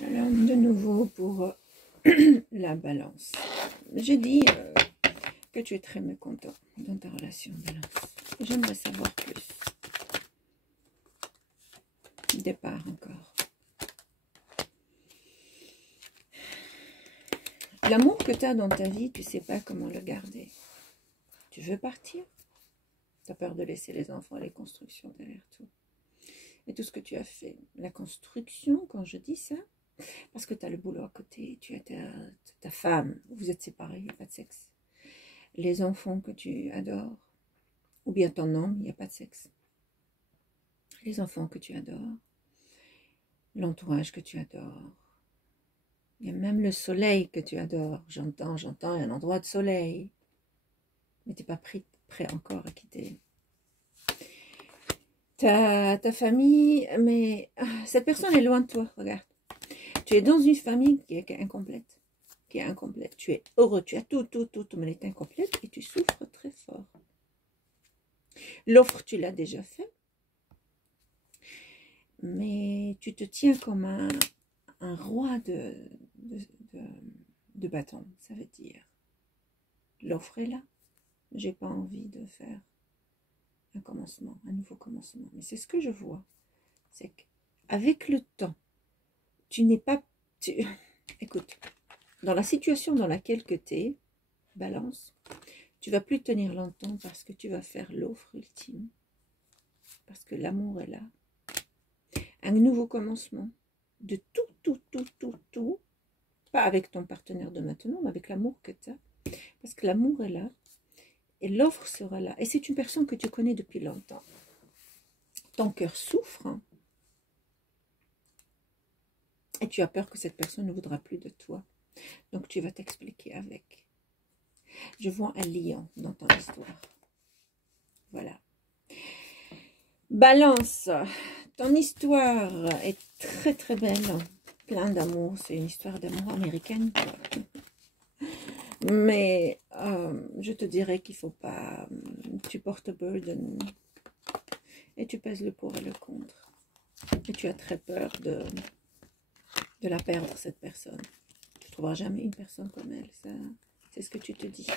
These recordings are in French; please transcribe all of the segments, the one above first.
Alors, de nouveau pour la balance. J'ai dit que tu es très mécontent dans ta relation balance. J'aimerais savoir plus. Départ encore. L'amour que tu as dans ta vie, tu ne sais pas comment le garder. Tu veux partir. Tu as peur de laisser les enfants et les constructions derrière toi. Et tout ce que tu as fait. La construction, quand je dis ça, parce que tu as le boulot à côté, tu as ta femme, vous êtes séparés, il n'y a pas de sexe. Les enfants que tu adores, ou bien ton homme, il n'y a pas de sexe. Les enfants que tu adores, l'entourage que tu adores. Il y a même le soleil que tu adores. J'entends, il y a un endroit de soleil. Mais tu n'es pas prêt encore à quitter. Ta famille, mais cette personne est loin de toi, regarde. Tu es dans une famille qui est incomplète. Tu es heureux, tu as tout, mais elle est incomplète et tu souffres très fort. L'offre, tu l'as déjà fait. Mais tu te tiens comme un roi de bâton, ça veut dire. L'offre est là. J'ai pas envie de faire un nouveau commencement. Mais c'est ce que je vois. C'est qu'avec le temps, tu n'es pas... Écoute, dans la situation dans laquelle tu es, balance, tu vas plus tenir longtemps parce que tu vas faire l'offre ultime. Parce que l'amour est là. Un nouveau commencement de tout. Pas avec ton partenaire de maintenant, mais avec l'amour que tu as. Parce que l'amour est là. Et l'offre sera là. Et c'est une personne que tu connais depuis longtemps. Ton cœur souffre. Et tu as peur que cette personne ne voudra plus de toi. Donc tu vas t'expliquer avec. Je vois un lion dans ton histoire. Voilà. Balance. Ton histoire est très belle. Plein d'amour. C'est une histoire d'amour américaine. Mais je te dirais qu'il ne faut pas... Tu portes burden. Et tu pèses le pour et le contre. Et tu as très peur de la perdre, cette personne. Tu ne trouveras jamais une personne comme elle. C'est ce que tu te dis.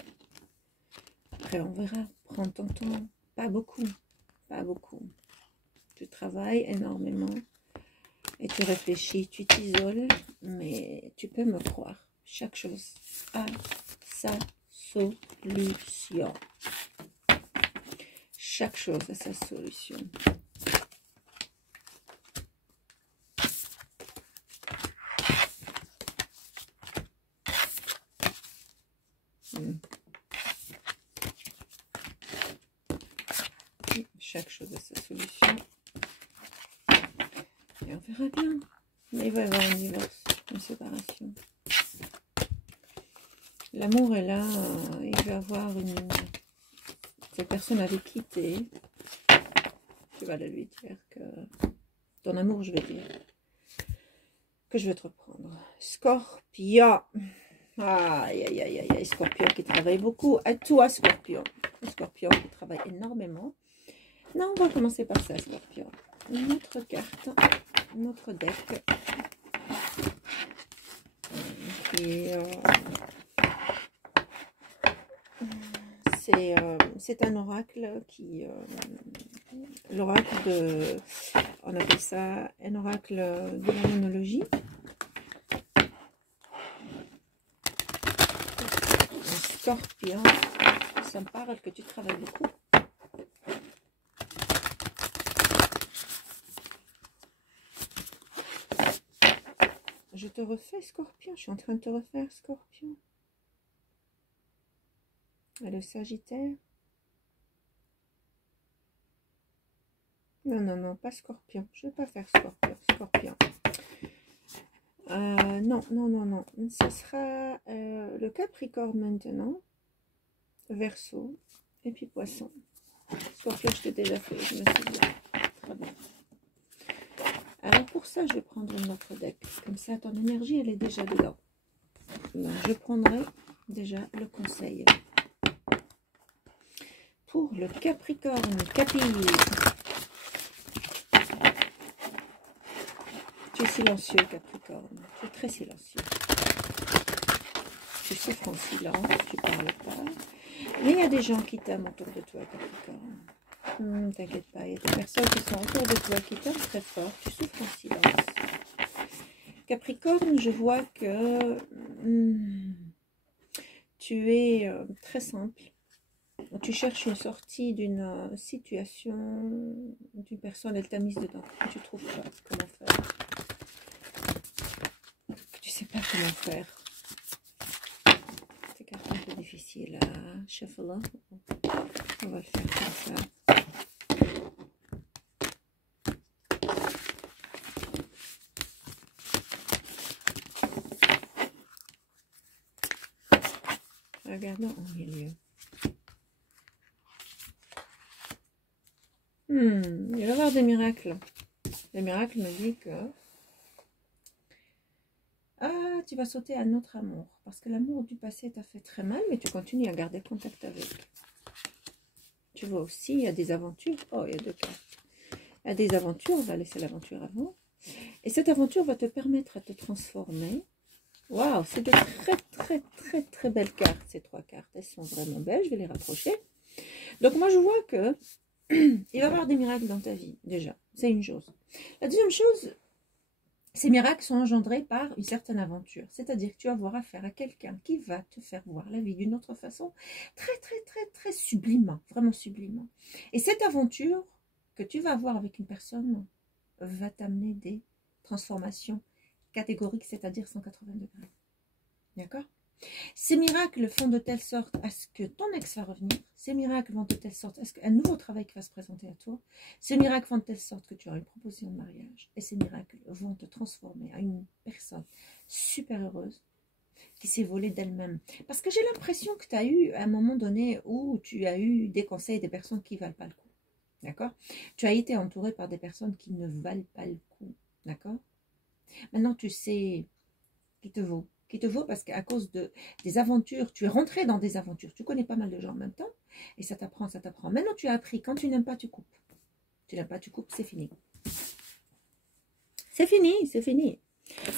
Après, on verra. Prends ton temps. Pas beaucoup. Tu travailles énormément. Et tu réfléchis. Tu t'isoles. Mais tu peux me croire. Chaque chose a sa solution. Chaque chose a sa solution. Chaque chose a sa solution. Et on verra bien. Mais il va y avoir un divorce, une séparation. L'amour est là. Il va y avoir cette personne avec qui tu es. Tu vas lui dire que... Ton amour, je veux dire. Que je vais te reprendre. Scorpion. Aïe. Scorpion qui travaille beaucoup. À toi, Scorpion. Scorpion qui travaille énormément. Non, on va commencer par ça, Scorpion. Notre carte, notre deck. Et c'est un oracle qui... l'oracle de... On appelle ça un oracle de la monologie. Scorpion, ça me parle que tu travailles beaucoup. Je te refais, Scorpion. Je suis en train de te refaire, Scorpion. Et le Sagittaire. Non, pas Scorpion. Je ne vais pas faire Scorpion. Non. Ça sera le Capricorne maintenant. Verseau. Et puis Poisson. Scorpion, je t'ai déjà fait. Je me souviens. Très bien. Alors pour ça, je vais prendre un autre deck. Comme ça, ton énergie, elle est déjà dedans. Donc, je prendrai déjà le conseil. Pour le Capricorne, Capi. Tu silencieux, Capricorne. Tu es très silencieux. Tu souffres en silence, tu ne parles pas. Mais il y a des gens qui t'aiment autour de toi, Capricorne. T'inquiète pas, il y a des personnes qui sont autour de toi qui t'aiment très fort. Tu souffres en silence. Capricorne, je vois que tu es très simple. Tu cherches une sortie d'une situation, d'une personne, elle t'a mise dedans. Tu ne trouves pas comment faire. Tu ne sais pas comment faire. C'est un peu difficile à shuffle. On va le faire comme ça. Regardons au milieu. Il va y avoir des miracles. Le miracle me dit que tu vas sauter à un autre amour. Parce que l'amour du passé t'a fait très mal, mais tu continues à garder contact avec. Tu vois aussi, il y a des aventures. Oh, il y a deux cartes. Il y a des aventures, on va laisser l'aventure avant. Et cette aventure va te permettre à te transformer. Waouh, c'est de très belles cartes, ces trois cartes. Elles sont vraiment belles, je vais les rapprocher. Donc moi, je vois que il va y avoir des miracles dans ta vie, déjà. C'est une chose. La deuxième chose, ces miracles sont engendrés par une certaine aventure. C'est-à-dire que tu vas avoir affaire à quelqu'un qui va te faire voir la vie d'une autre façon. Très sublimement. Vraiment sublimement. Et cette aventure que tu vas avoir avec une personne va t'amener des transformations catégoriques, c'est-à-dire 180 degrés. D'accord ? Ces miracles font de telle sorte à ce que ton ex va revenir. Ces miracles vont de telle sorte à ce qu'un nouveau travail qui va se présenter à toi. Ces miracles font de telle sorte que tu auras une proposition de mariage. Et ces miracles vont te transformer à une personne super heureuse qui s'est volée d'elle-même. Parce que j'ai l'impression que tu as eu à un moment donné où tu as eu des conseils des personnes qui ne valent pas le coup. D'accord ? Tu as été entouré par des personnes qui ne valent pas le coup. D'accord ? Maintenant, tu sais qui te vaut. Qui te vaut parce qu'à cause des aventures, tu es rentré dans des aventures, tu connais pas mal de gens en même temps, et ça t'apprend, ça t'apprend. Maintenant, tu as appris, quand tu n'aimes pas, tu coupes. Tu n'aimes pas, tu coupes, c'est fini. C'est fini, c'est fini.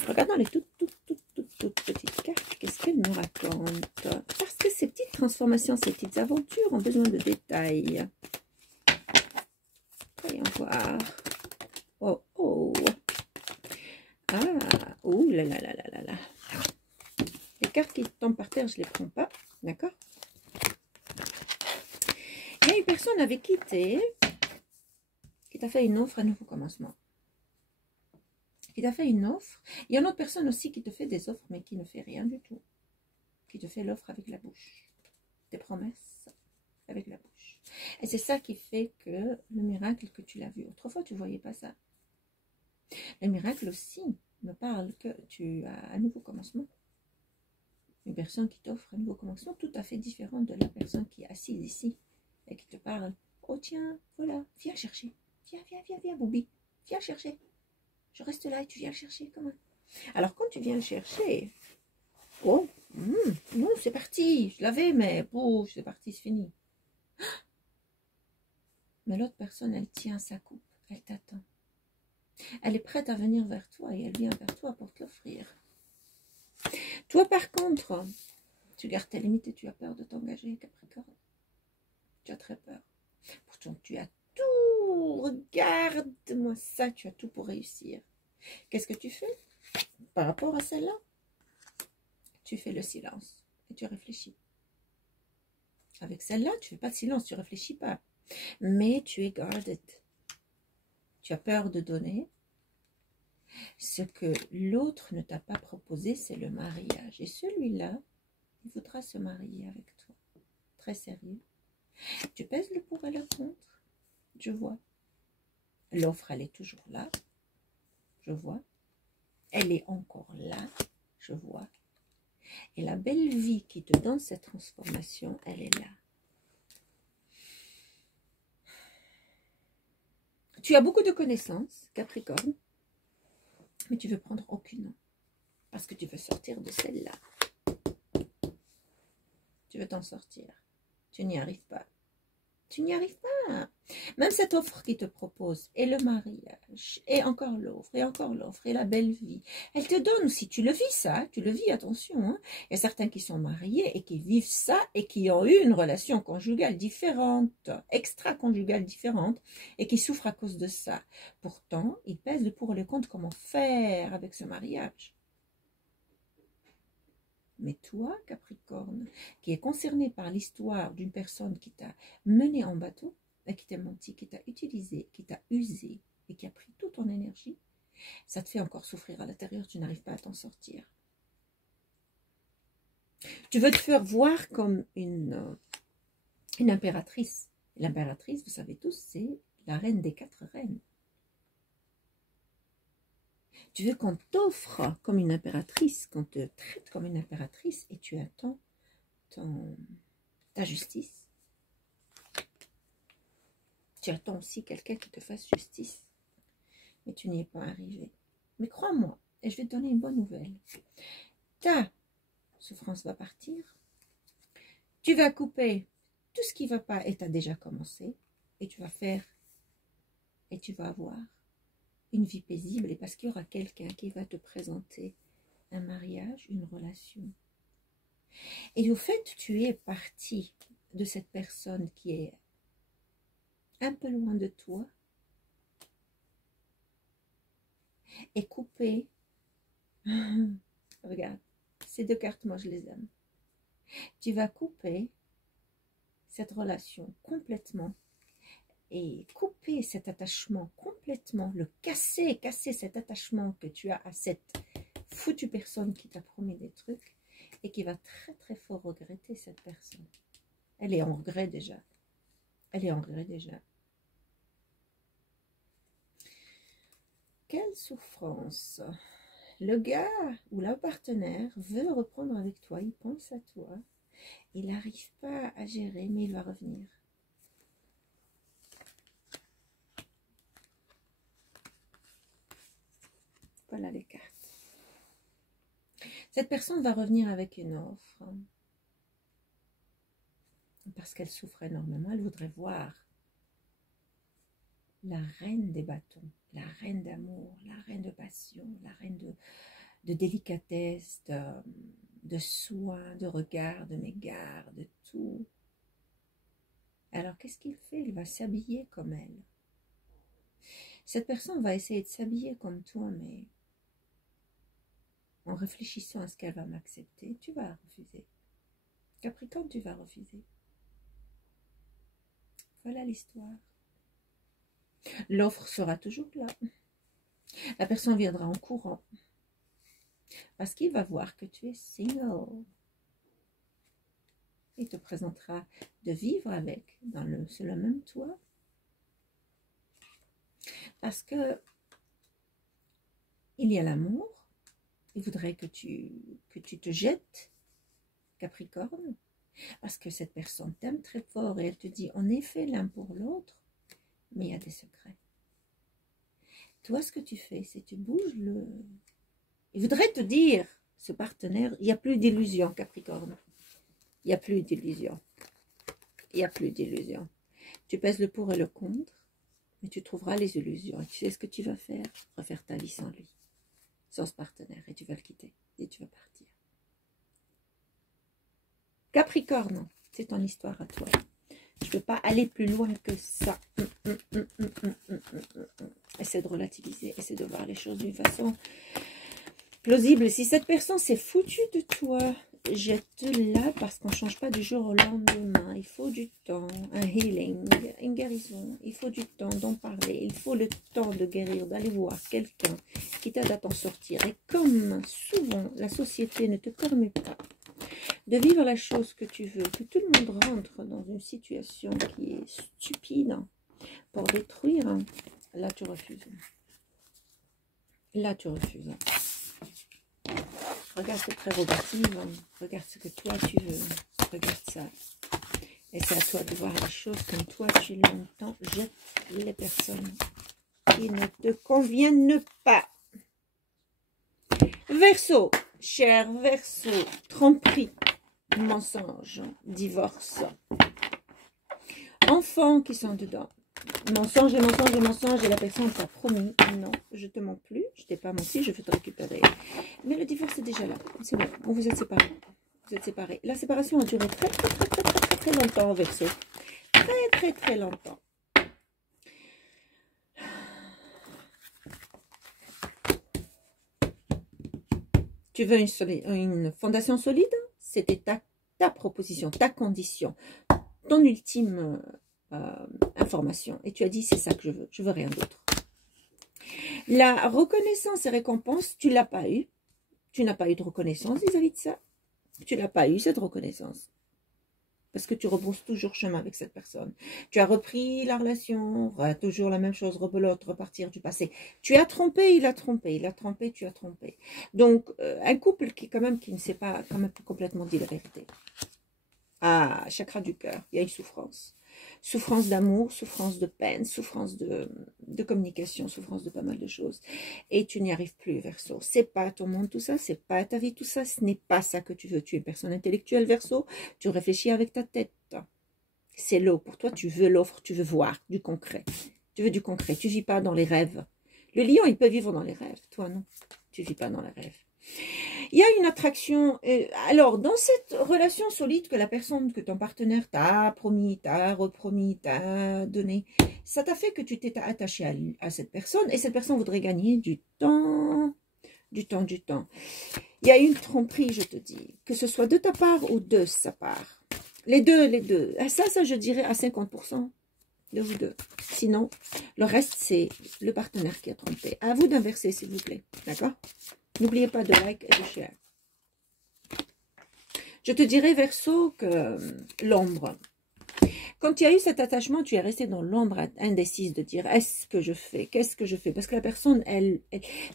Regardons les toutes petites cartes, qu'est-ce qu'elles nous racontent? Parce que ces petites transformations, ces petites aventures ont besoin de détails. Voyons voir. Oh, oh. Ah, ouh là là là là là là. Les cartes qui tombent par terre, je ne les prends pas. D'accord? Il y a une personne avec qui t'a fait une offre à nouveau commencement. Qui t'a fait une offre. Il y a une autre personne aussi qui te fait des offres, mais qui ne fait rien du tout. Qui te fait l'offre avec la bouche. Des promesses avec la bouche. Et c'est ça qui fait que le miracle que tu l'as vu. Autrefois, tu ne voyais pas ça. Le miracle aussi me parle que tu as un nouveau commencement. Une personne qui t'offre un nouveau commencement tout à fait différent de la personne qui est assise ici et qui te parle. Oh tiens, voilà, viens chercher. Viens, Bobby. Viens chercher. Je reste là et tu viens chercher. Comment? Alors quand tu viens chercher, oh, non, c'est parti. Je l'avais, mais oh, c'est parti, c'est fini. Mais l'autre personne, elle tient sa coupe. Elle t'attend. Elle est prête à venir vers toi et elle vient vers toi pour te l'offrir. Toi, par contre, tu gardes tes limites et tu as peur de t'engager, Capricorne. Tu as très peur. Pourtant, tu as tout. Regarde-moi ça, tu as tout pour réussir. Qu'est-ce que tu fais par rapport à celle-là? Tu fais le silence et tu réfléchis. Avec celle-là, tu fais pas de silence, tu réfléchis pas. Mais tu es guarded. Tu as peur de donner. Ce que l'autre ne t'a pas proposé, c'est le mariage. Et celui-là, il voudra se marier avec toi. Très sérieux. Tu pèses le pour et le contre. Je vois. L'offre, elle est toujours là. Je vois. Elle est encore là. Je vois. Et la belle vie qui te donne cette transformation, elle est là. Tu as beaucoup de connaissances, Capricorne, mais tu veux prendre aucune. Parce que tu veux sortir de celle-là. Tu veux t'en sortir. Tu n'y arrives pas. Tu n'y arrives pas. Même cette offre qui te propose, et le mariage, et encore l'offre, et la belle vie, elle te donne aussi, tu le vis ça, tu le vis, attention. Hein. Il y a certains qui sont mariés et qui vivent ça et qui ont eu une relation conjugale différente, extra-conjugale différente, et qui souffrent à cause de ça. Pourtant, ils pèsent le pour et le contre, comment faire avec ce mariage. Mais toi, Capricorne, qui est concerné par l'histoire d'une personne qui t'a mené en bateau, qui t'a menti, qui t'a utilisé, qui t'a usé et qui a pris toute ton énergie, ça te fait encore souffrir à l'intérieur, tu n'arrives pas à t'en sortir. Tu veux te faire voir comme une impératrice. L'impératrice, vous savez tous, c'est la reine des 4 reines. Tu veux qu'on t'offre comme une impératrice, qu'on te traite comme une impératrice et tu attends ta justice. Tu attends aussi quelqu'un qui te fasse justice. Mais tu n'y es pas arrivé. Mais crois-moi, et je vais te donner une bonne nouvelle. Ta souffrance va partir. Tu vas couper tout ce qui ne va pas et tu as déjà commencé. Et tu vas faire, et tu vas avoir une vie paisible. Et parce qu'il y aura quelqu'un qui va te présenter un mariage, une relation. Et au fait, tu es parti de cette personne qui est un peu loin de toi et coupé. Regarde, ces 2 cartes, moi je les aime. Tu vas couper cette relation complètement et couper cet attachement complètement, le casser cet attachement que tu as à cette foutue personne qui t'a promis des trucs et qui va très très fort regretter cette personne. Elle est en regret déjà. Elle est en regret déjà. Quelle souffrance! Le gars ou la partenaire veut reprendre avec toi, il pense à toi, il n'arrive pas à gérer, mais il va revenir. Voilà les cartes. Cette personne va revenir avec une offre, parce qu'elle souffre énormément, elle voudrait voir la reine des bâtons, la reine d'amour, la reine de passion, la reine de délicatesse, de soin, de regard, de égard, de tout. Alors qu'est-ce qu'il fait? Il va s'habiller comme elle. Cette personne va essayer de s'habiller comme toi, mais en réfléchissant à ce qu'elle va m'accepter, tu vas refuser. Capricorne, tu vas refuser. Voilà l'histoire. L'offre sera toujours là. La personne viendra en courant. Parce qu'il va voir que tu es single. Il te présentera de vivre avec sur le même toit. Parce que il y a l'amour. Il voudrait que tu te jettes, Capricorne. Parce que cette personne t'aime très fort et elle te dit on est fait l'un pour l'autre. Mais il y a des secrets. Toi, ce que tu fais, c'est tu bouges le... Il voudrait te dire, ce partenaire, il n'y a plus d'illusion, Capricorne. Il n'y a plus d'illusion. Il n'y a plus d'illusion. Tu pèses le pour et le contre, mais tu trouveras les illusions. Et tu sais ce que tu vas faire? Refaire ta vie sans lui, sans ce partenaire. Et tu vas le quitter. Et tu vas partir. Capricorne, c'est ton histoire à toi. Je ne peux pas aller plus loin que ça. Essaie de relativiser, essaie de voir les choses d'une façon plausible. Si cette personne s'est foutue de toi, jette-la parce qu'on ne change pas du jour au lendemain. Il faut du temps, un healing, une guérison. Il faut du temps d'en parler. Il faut le temps de guérir, d'aller voir quelqu'un qui t'aide à t'en sortir. Et comme souvent la société ne te permet pas de vivre la chose que tu veux, que tout le monde rentre dans une situation qui est stupide pour détruire, là tu refuses. Là tu refuses. Regarde tes prérogatives, regarde ce que toi tu veux, regarde ça. Et c'est à toi de voir les choses comme toi tu l'entends. Jette les personnes qui ne te conviennent pas. Verseau, cher Verseau, tromperie, mensonge, divorce, Enfants qui sont dedans. Mensonge et mensonge et mensonge, et la personne t'a promis, non, je te mens plus, je t'ai pas menti, je veux te récupérer. Mais le divorce est déjà là, c'est bon, vous êtes séparés. Vous êtes séparés. La séparation a duré très longtemps au Verseau. Très longtemps. Tu veux une fondation solide? C'était ta proposition, ta condition, ton ultime information. Et tu as dit, c'est ça que je veux rien d'autre. La reconnaissance et récompense, tu l'as pas eu. Tu n'as pas eu de reconnaissance vis-à-vis de ça. Tu n'as pas eu cette reconnaissance. Parce que tu rebrousses toujours chemin avec cette personne. Tu as repris la relation, toujours la même chose, rebelote, repartir du passé. Tu as trompé, il a trompé, il a trompé, tu as trompé. Donc, un couple qui ne s'est pas quand même complètement dit la vérité. Ah, chakra du cœur, il y a une souffrance. Souffrance d'amour, souffrance de peine, souffrance de communication, souffrance de pas mal de choses. Et tu n'y arrives plus, Verseau. C'est pas ton monde tout ça, c'est pas ta vie tout ça, ce n'est pas ça que tu veux. Tu es une personne intellectuelle, Verseau, tu réfléchis avec ta tête. C'est l'eau. Pour toi, tu veux l'offre, tu veux voir du concret. Tu veux du concret, tu vis pas dans les rêves. Le lion, il peut vivre dans les rêves. Toi, non. Tu vis pas dans les rêves. Il y a une attraction. Alors, dans cette relation solide que la personne, que ton partenaire t'a promis, t'a repromis, t'a donné, ça t'a fait que tu t'es attaché à cette personne et cette personne voudrait gagner du temps. Du temps. Il y a une tromperie, je te dis, que ce soit de ta part ou de sa part. Les deux. Ça, je dirais à 50%. De vous deux. Sinon, le reste, c'est le partenaire qui a trompé. À vous d'inverser, s'il vous plaît. D'accord? N'oubliez pas de like et de share. Je te dirais, Verseau, que l'ombre. Quand il y a eu cet attachement, tu es resté dans l'ombre indécise de dire, est-ce que je fais? Qu'est-ce que je fais? Parce que la personne,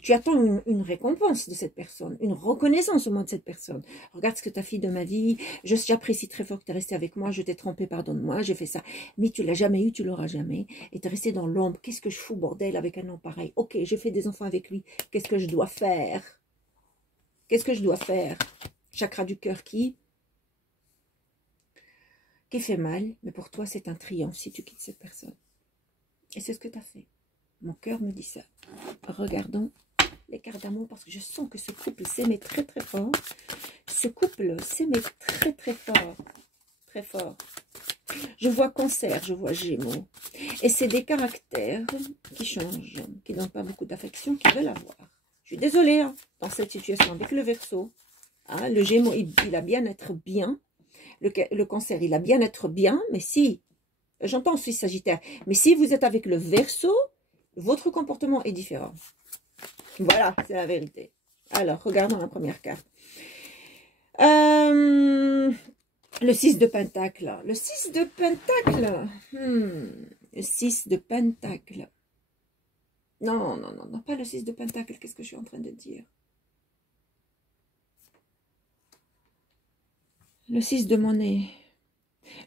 tu attends une récompense de cette personne, une reconnaissance au moins de cette personne. Regarde ce que tu as fait de ma vie, j'apprécie très fort que tu es resté avec moi, je t'ai trompé, pardonne-moi, j'ai fait ça. Mais tu l'as jamais eu, tu l'auras jamais. Et tu es resté dans l'ombre. Qu'est-ce que je fous, bordel, avec un homme pareil? Ok, j'ai fait des enfants avec lui. Qu'est-ce que je dois faire? Qu'est-ce que je dois faire? Chakra du cœur qui fait mal, mais pour toi, c'est un triomphe si tu quittes cette personne. Et c'est ce que tu as fait. Mon cœur me dit ça. Regardons les cartes d'amour, parce que je sens que ce couple s'aimait très fort. Ce couple s'aimait très fort. Très fort. Je vois Cancer, je vois Gémeaux. Et c'est des caractères qui changent, qui ne donnent pas beaucoup d'affection, qui veulent avoir. Je suis désolée, hein, dans cette situation avec le Verseau. Hein, le Gémeaux, il a bien être bien. Le Cancer, il a bien être bien, mais si, j'entends aussi Sagittaire, mais si vous êtes avec le Verseau, votre comportement est différent. Voilà, c'est la vérité. Alors, regardons la première carte. Le 6 de Pentacle. Le 6 de Pentacle. Le 6 de Pentacle. Non, pas le 6 de Pentacle. Qu'est-ce que je suis en train de dire? Le 6 de monnaie.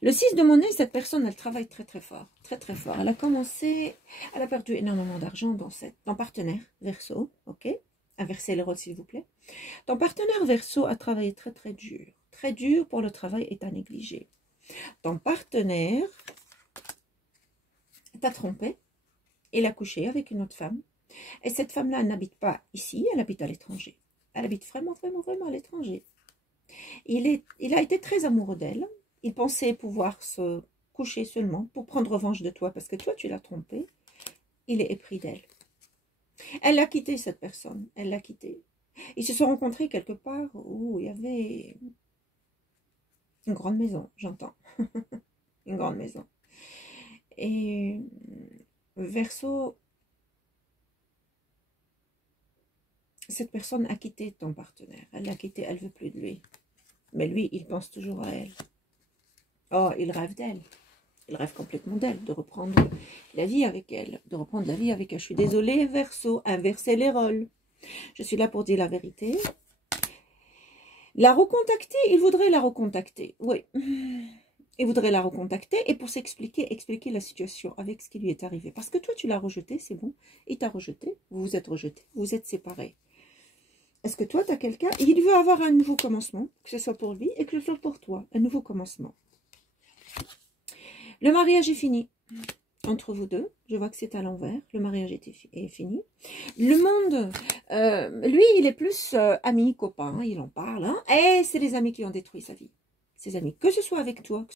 Le 6 de monnaie, cette personne, elle travaille très fort. Très fort. Elle a commencé, elle a perdu énormément d'argent dans ton partenaire Verseau. Ok? Inversez les rôles, s'il vous plaît. Ton partenaire Verseau a travaillé très dur. Très dur pour le travail est à négliger. Ton partenaire t'a trompé. Il a couché avec une autre femme. Et cette femme-là, elle n'habite pas ici, elle habite à l'étranger. Elle habite vraiment à l'étranger. Il a été très amoureux d'elle. Il pensait pouvoir se coucher seulement pour prendre revanche de toi, parce que toi, tu l'as trompé. Il est épris d'elle. Elle l'a quitté, cette personne. Elle l'a quitté. Ils se sont rencontrés quelque part où il y avait une grande maison, j'entends. Une grande maison. Et Verseau, cette personne a quitté ton partenaire. Elle l'a quitté, elle ne veut plus de lui. Mais lui, il pense toujours à elle. Oh, il rêve d'elle. Il rêve complètement d'elle, de reprendre la vie avec elle. De reprendre la vie avec elle. Je suis désolée, Verseau, inversez les rôles. Je suis là pour dire la vérité. La recontacter, il voudrait la recontacter. Oui. Il voudrait la recontacter et pour expliquer la situation avec ce qui lui est arrivé. Parce que toi, tu l'as rejeté, c'est bon. Il t'a rejeté, vous vous êtes rejeté, vous vous êtes séparés. Est-ce que toi, tu as quelqu'un? Il veut avoir un nouveau commencement, que ce soit pour lui et que ce soit pour toi. Un nouveau commencement. Le mariage est fini entre vous deux. Je vois que c'est à l'envers. Le mariage est fini. Le monde, lui, il est plus ami, copain. Il en parle. Hein, et c'est les amis qui ont détruit sa vie. Ses amis, que ce soit avec toi,